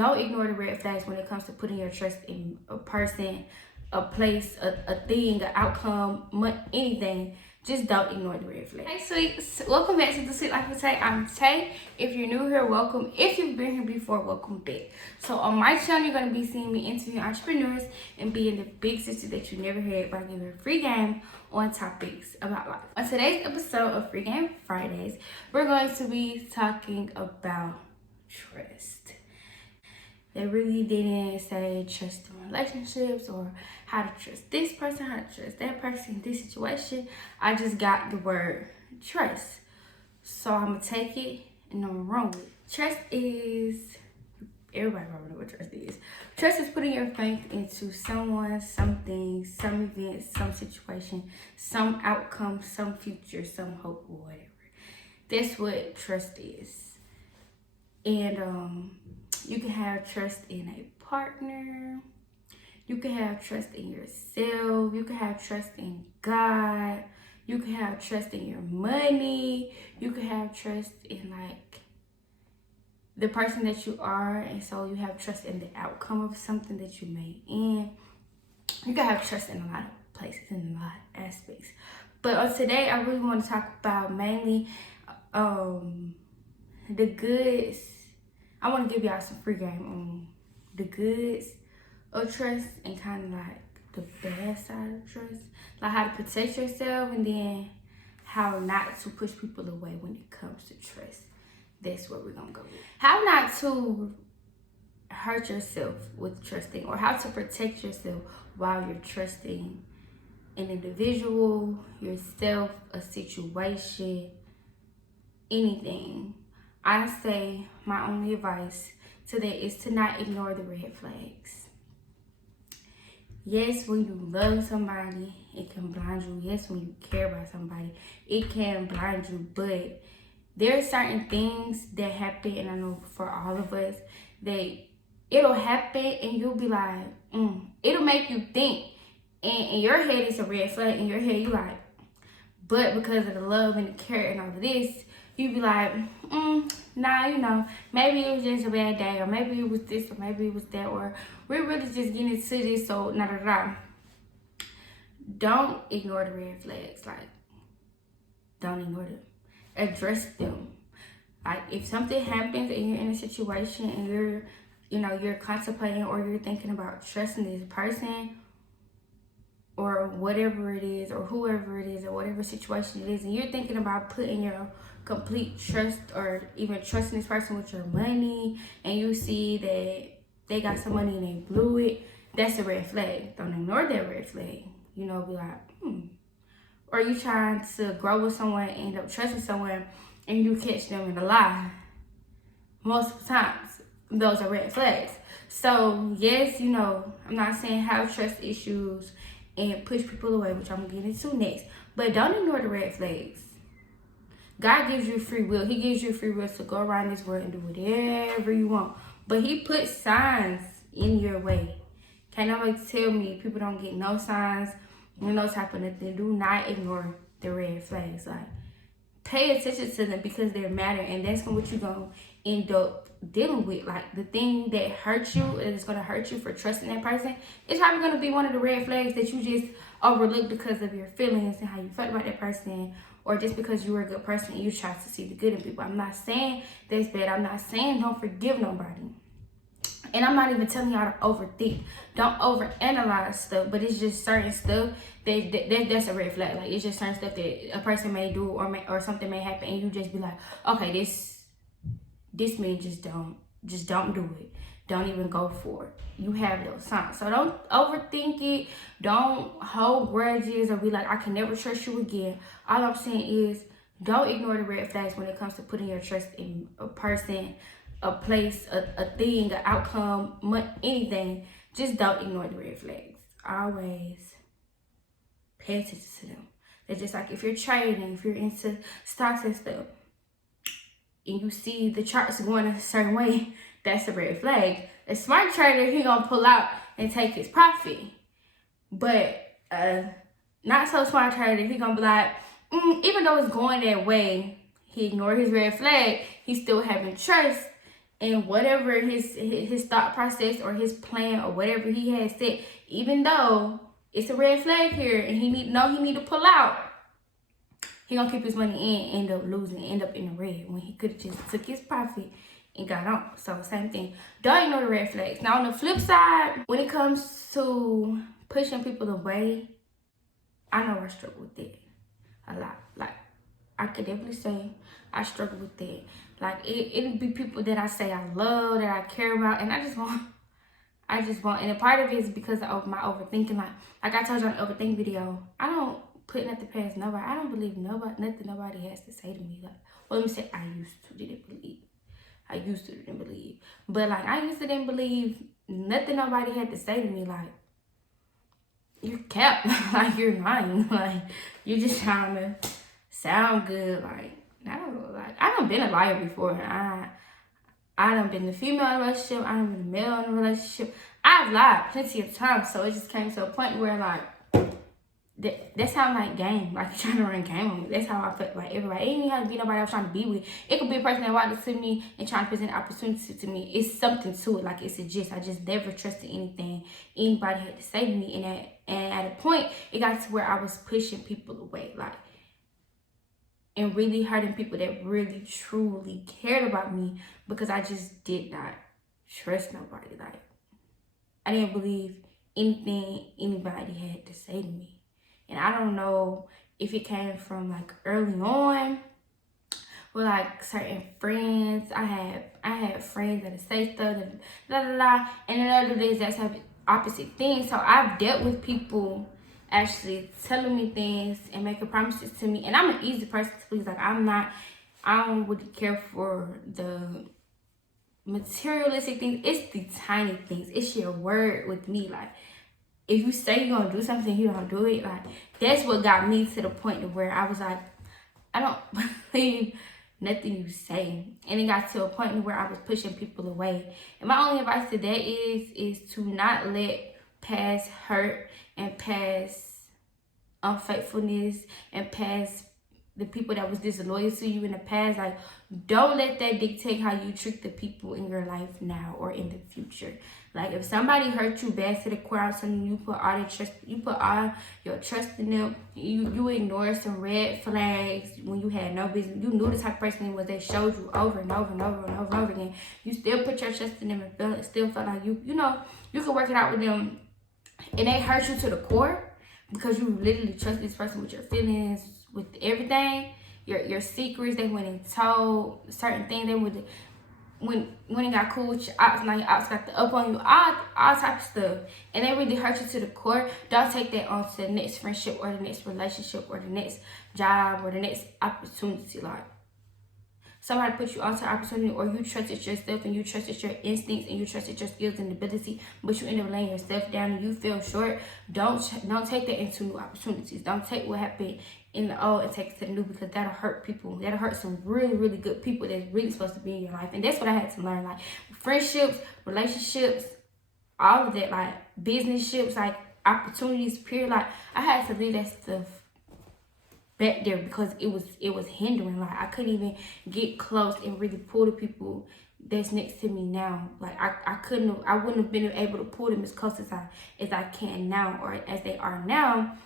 don't ignore the red flags when it comes to putting your trust in a person, a place, a thing, an outcome, anything. Just don't ignore the red flags. Hey sweets, welcome back to the Sweet Life with Tay. I'm Tay. If you're new here, welcome. If you've been here before, welcome back. So on my channel, you're going to be seeing me interview entrepreneurs and being the big sister that you never had by giving free game on topics about life. On today's episode of Free Game Fridays, we're going to be talking about trust. They really didn't say trust in relationships or how to trust this person, how to trust that person in this situation. I just got the word trust. So I'm going to take it and I'm going to run with it. Trust is, everybody probably know what trust is. Trust is putting your faith into someone, something, some event, some situation, some outcome, some future, some hope, or whatever. That's what trust is. And you can have trust in a partner. You can have trust in yourself. You can have trust in God. You can have trust in your money. You can have trust in like the person that you are, and so you have trust in the outcome of something that you made in. You can have trust in a lot of places and a lot of aspects. But today I really want to talk about mainly the goods. I want to give y'all some free game on the goods of trust and kind of like the bad side of trust. Like how to protect yourself and then how not to push people away when it comes to trust. That's what we're going to go with. How not to hurt yourself with trusting, or how to protect yourself while you're trusting an individual, yourself, a situation, anything. I say my only advice to that is to not ignore the red flags. Yes, when you love somebody, it can blind you. Yes, when you care about somebody, it can blind you. But there are certain things that happen, and I know for all of us, that it'll happen and you'll be like, it'll make you think. And in your head, it's a red flag. In your head, you like, but because of the love and the care and all of this, you be like, nah, you know, maybe it was just a bad day, or maybe it was this, or maybe it was that, or we're really just getting into this, so nah. Don't ignore the red flags. Like, don't ignore them. Address them. Like, if something happens and you're in a situation and you're contemplating or you're thinking about trusting this person or whatever it is, or whoever it is, or whatever situation it is, and you're thinking about putting your complete trust or even trusting this person with your money, and you see that they got some money and they blew it, that's a red flag. Don't ignore that red flag. You know, be like, Or you trying to grow with someone, end up trusting someone, and you catch them in a lie. Multiple times, those are red flags. So yes, I'm not saying have trust issues and push people away, which I'm gonna get into next. But don't ignore the red flags. God gives you free will. He gives you free will to go around this world and do whatever you want. But he puts signs in your way. Can't nobody tell me people don't get no signs, no type of nothing. Do not ignore the red flags. Like, pay attention to them because they matter, and that's what you're gonna end up dealing with. Like, the thing that hurts you, and it's gonna hurt you for trusting that person, it's probably gonna be one of the red flags that you just overlooked because of your feelings and how you felt about that person, or just because you were a good person and you try to see the good in people. I'm not saying that's bad. I'm not saying don't forgive nobody. And I'm not even telling y'all to overthink. Don't overanalyze stuff, but it's just certain stuff that's a red flag. Like, it's just certain stuff that a person may do or something may happen, and you just be like, okay, this man just don't do it. Don't even go for it. You have those signs. So don't overthink it. Don't hold grudges or be like, I can never trust you again. All I'm saying is don't ignore the red flags when it comes to putting your trust in a person, a place, a thing, an outcome, anything. Just don't ignore the red flags. Always pay attention to them. They're just like if you're trading, if you're into stocks and stuff, and you see the charts going a certain way, that's a red flag. A smart trader, he gonna pull out and take his profit. But not so smart trader, he gonna be like, even though it's going that way, he ignored his red flag, he's still having trust and whatever his thought process or his plan or whatever he has set, even though it's a red flag here and he need to pull out, he gonna keep his money in, end up losing, end up in the red when he could have just took his profit and got on. So same thing. Don't ignore the red flags. Now on the flip side, when it comes to pushing people away, I know I struggle with it a lot. Like, I could definitely say I struggle with that. Like, it'll be people that I say I love, that I care about, and I just want, and a part of it is because of my overthinking. Like I told you on the overthink video, I don't put nothing past nobody. I don't believe nothing nobody has to say to me. Like, well, let me say I used to didn't believe. But like, I used to didn't believe nothing nobody had to say to me. Like, you're kept, like you're lying, like you're just trying to sound good. Like, I done been a liar before. I done been in a female in a relationship. I done been a male in a relationship. I've lied plenty of times. So it just came to a point where like, that sounds like game. Like, you're trying to run game on me. That's how I felt like everybody. It ain't even have to be nobody I was trying to be with. It could be a person that walked up to me and trying to present opportunity to me. It's something to it. Like, it's a gist. I just never trusted anything anybody had to say to me. And at a point, it got to where I was pushing people away. Like, and really hurting people that really, truly cared about me because I just did not trust nobody. Like, I didn't believe anything anybody had to say to me. And I don't know if it came from like early on with like certain friends. I had friends that say stuff and and then other days that's have opposite things. So I've dealt with people actually telling me things and making promises to me. And I'm an easy person to please. Like, I don't really care for the materialistic things. It's the tiny things. It's your word with me. Like, if you say you're gonna do something, you don't do it. Like, that's what got me to the point of where I was like, I don't believe nothing you say. And it got to a point where I was pushing people away. And my only advice to that is to not let past hurt and past unfaithfulness and past the people that was disloyal to you in the past, like, don't let that dictate how you treat the people in your life now or in the future. Like, if somebody hurt you bad to the core, and you put all your trust in them, you ignore some red flags when you had no business. You knew the type of person it was. They showed you over and over and over and over and over again. You still put your trust in them and still felt like you could work it out with them, and they hurt you to the core because you literally trust this person with your feelings, with everything, your secrets. They went and told certain things. They would when it got cool with your ops, now your ops got the up on you, all type of stuff, and they really hurt you to the core. Don't take that on to the next friendship or the next relationship or the next job or the next opportunity. Like, somebody put you onto opportunity, or you trusted yourself and you trusted your instincts and you trusted your skills and ability, but you end up laying yourself down and you feel short. Don't take that into new opportunities. Don't take what happened in the old and take it to the new, because that'll hurt people. That'll hurt some really, really good people that's really supposed to be in your life. And that's what I had to learn. Like, friendships, relationships, all of that, like business ships, like opportunities, period. Like, I had to leave that stuff back there because it was hindering. Like, I couldn't even get close and really pull the people that's next to me now. Like, I wouldn't have been able to pull them as close as I can now, or as they are now,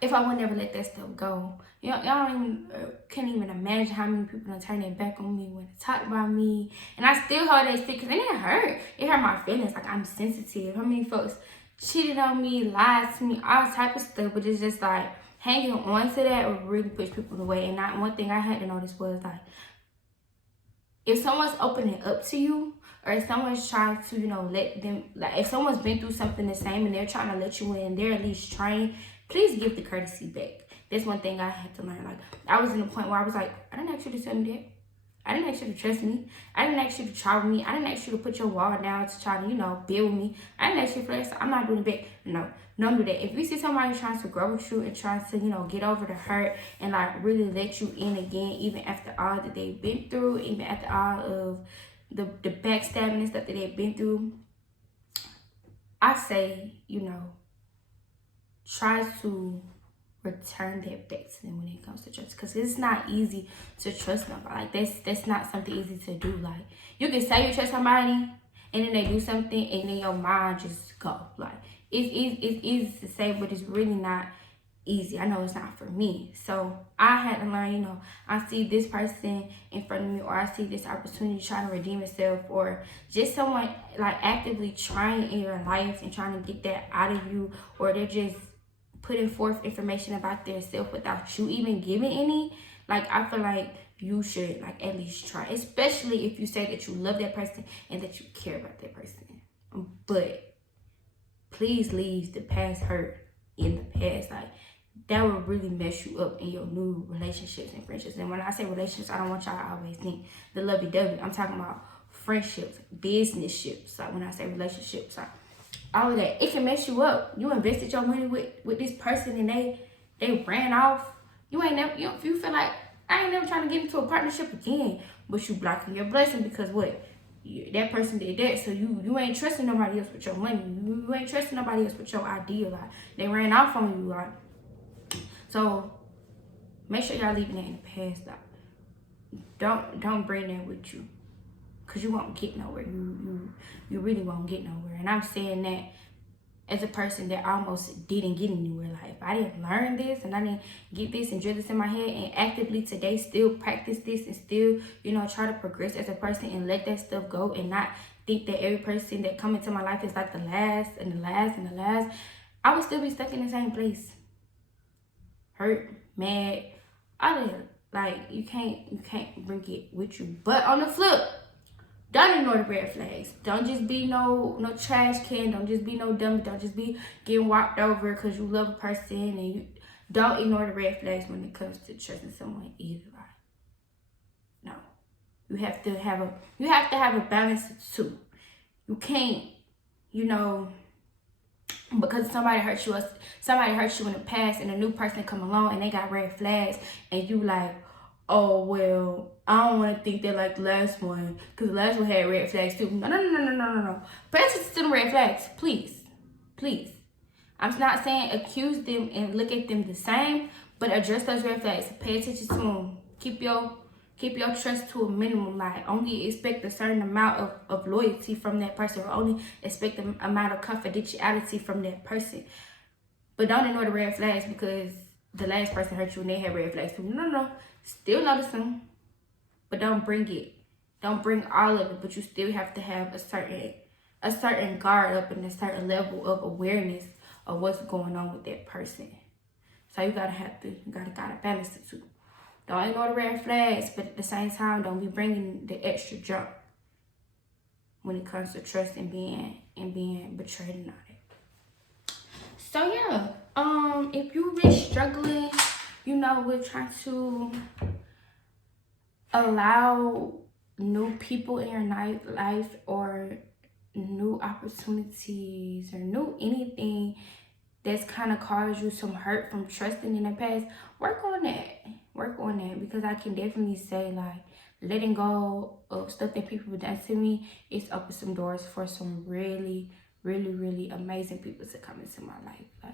if I would never let that stuff go. Y'all can't even imagine how many people done turn their back on me when they talk about me, and I still hold that stick because it didn't hurt. It hurt my feelings. Like, I'm sensitive. How many folks cheated on me, lied to me, all type of stuff, but it's just like, hanging on to that would really push people away. And one thing I had to notice was, like, if someone's opening up to you, or if someone's trying to, let them, like, if someone's been through something the same and they're trying to let you in, they're at least trained, please give the courtesy back. That's one thing I had to learn. Like, I was in a point where I was like, I didn't ask you to tell me that. I didn't ask you to trust me. I didn't ask you to try with me. I didn't ask you to put your wall down to try to, build with me. I didn't ask you for that, so I'm not doing it back. No, don't do that. If you see somebody trying to grow with you and trying to, get over the hurt and, like, really let you in again, even after all that they've been through, even after all of the backstabbing and stuff that they've been through, I say, try to return that back to them when it comes to trust, because it's not easy to trust nobody. Like that's not something easy to do. Like you can say you trust somebody and then they do something and then your mind just go. Like it's easy to say, but it's really not easy. I know it's not for me. So I had to learn, you know, I see this person in front of me, or I see this opportunity trying to redeem itself, or just someone like actively trying in your life and trying to get that out of you, or they're just putting forth information about their self without you even giving any. Like I feel like you should like at least try, especially if you say that you love that person and that you care about that person. But please leave the past hurt in the past. Like that will really mess you up in your new relationships and friendships. And when I say relationships, I don't want y'all to always think the lovey-dovey. I'm talking about friendships, business ships. Like when I say relationships, like all of that, it can mess you up. You invested your money with this person and they ran off. You feel like I ain't never trying to get into a partnership again, but you blocking your blessing because what? That person did that, so you ain't trusting nobody else with your money. You ain't trusting nobody else with your idea. Like they ran off on you. Like so, make sure y'all leaving that in the past. Like don't bring that with you, cause you won't get nowhere. You really won't get nowhere. And I'm saying that as a person that almost didn't get anywhere. Like if I didn't learn this and I didn't get this and drill this in my head and actively today still practice this and still, you know, try to progress as a person and let that stuff go and not think that every person that come into my life is like the last and the last and the last, I would still be stuck in the same place. Hurt, mad, all of that. Like you can't bring it with you. But on the flip, don't ignore the red flags. Don't just be no trash can. Don't just be no dummy. Don't just be getting walked over because you love a person, and you don't ignore the red flags when it comes to trusting someone either. No, you have to have a balance too. You can't, you know, because somebody hurt you in the past, and a new person come along and they got red flags, and you like, oh well, I don't want to think they're like the last one because the last one had red flags too. No. Pay attention to the red flags, please. I'm not saying accuse them and look at them the same, but address those red flags. Pay attention to them. Keep your trust to a minimum. Like only expect a certain amount of loyalty from that person, or only expect an amount of confidentiality from that person. But don't ignore the red flags because the last person hurt you and they had red flags too. No. Still notice them, but don't bring it. Don't bring all of it, but you still have to have a certain guard up and a certain level of awareness of what's going on with that person. So you gotta balance it too. Don't ignore the red flags, but at the same time, don't be bringing the extra junk when it comes to trust and being betrayed and all that. So yeah, if you've been struggling, you know, with trying to allow new people in your life or new opportunities or new anything that's kind of caused you some hurt from trusting in the past, work on that because I can definitely say like letting go of stuff that people have done to me, it's opened some doors for some really amazing people to come into my life. Like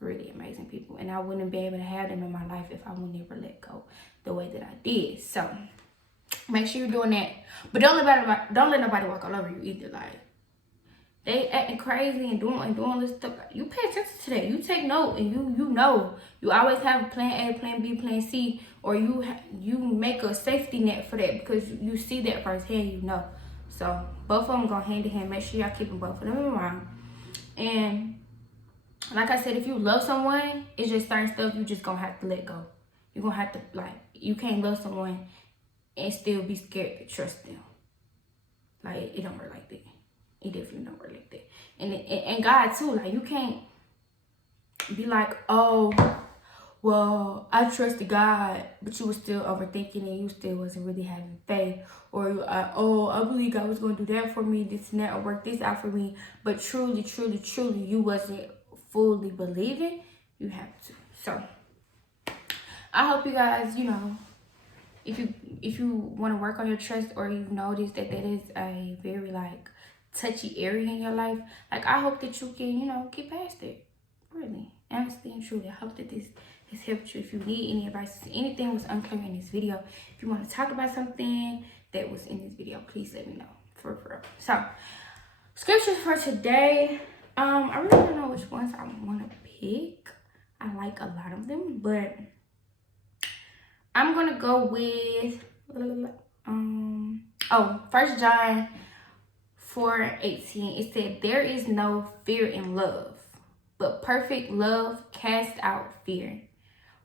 really amazing people, and I wouldn't be able to have them in my life if I would never let go the way that I did. So make sure you're doing that, but don't let nobody walk all over you either. Like they acting crazy and doing this stuff. You pay attention to that. You take note, and you know you always have a plan A, plan B, plan C, or you make a safety net for that because you see that firsthand. You know, so both of them go hand in hand. Make sure y'all keeping both of them in mind. And like I said, if you love someone, it's just certain stuff you just gonna have to let go. You're gonna have to, like, you can't love someone and still be scared to trust them. Like, it don't work like that. It definitely don't work like that. And God too, like, you can't be like, oh, well, I trusted God, but you were still overthinking and you still wasn't really having faith. Or, oh, I believe God was gonna do that for me, this and that, or work this out for me. But truly, you wasn't fully believing. You have to. So I hope you guys, you know, if you want to work on your trust, or you've noticed that is a very like touchy area in your life, like I hope that you can, you know, get past it, really. honestly and truly, I hope that this has helped you. If you need any advice, anything was unclear in this video, if you want to talk about something that was in this video, please let me know. For real. So, scriptures for today. I really don't know which ones I want to pick. I like a lot of them, but I'm gonna go with 1 John 4:18. It said, "There is no fear in love, but perfect love casts out fear.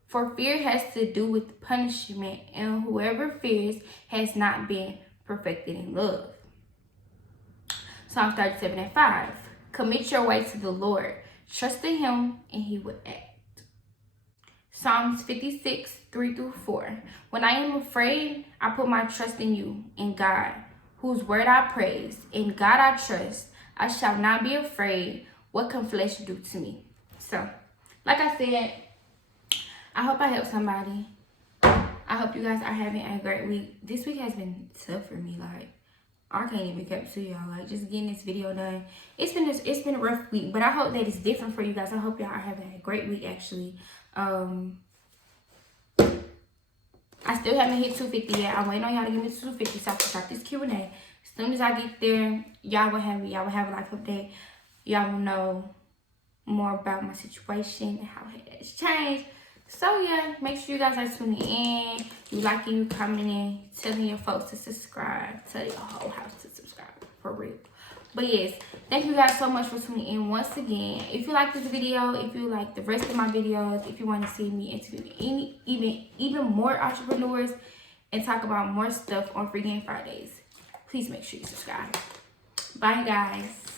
For fear has to do with punishment, and whoever fears has not been perfected in love." Psalms 37:5. "Commit your way to the Lord. Trust in him, and he will act." Psalms 56:3-4. "When I am afraid, I put my trust in you, in God, whose word I praise. In God I trust. I shall not be afraid. What can flesh do to me?" So, like I said, I hope I helped somebody. I hope you guys are having a great week. This week has been tough for me. Like, I can't even keep to y'all. Like, just getting this video done. It's been a rough week, but I hope that it's different for you guys. I hope y'all are having a great week, actually. I still haven't hit 250 yet. I'm waiting on y'all to give me 250 so I can start this Q&A. As soon as I get there, y'all will have a life update. Y'all will know more about my situation and how it has changed. So yeah, make sure you guys are tuning in. You liking, you commenting, telling your folks to subscribe. Tell your whole house to subscribe, for real. But yes, thank you guys so much for tuning in once again. If you like this video, if you like the rest of my videos, if you want to see me interview even more entrepreneurs and talk about more stuff on Free Game Fridays, please make sure you subscribe. Bye guys.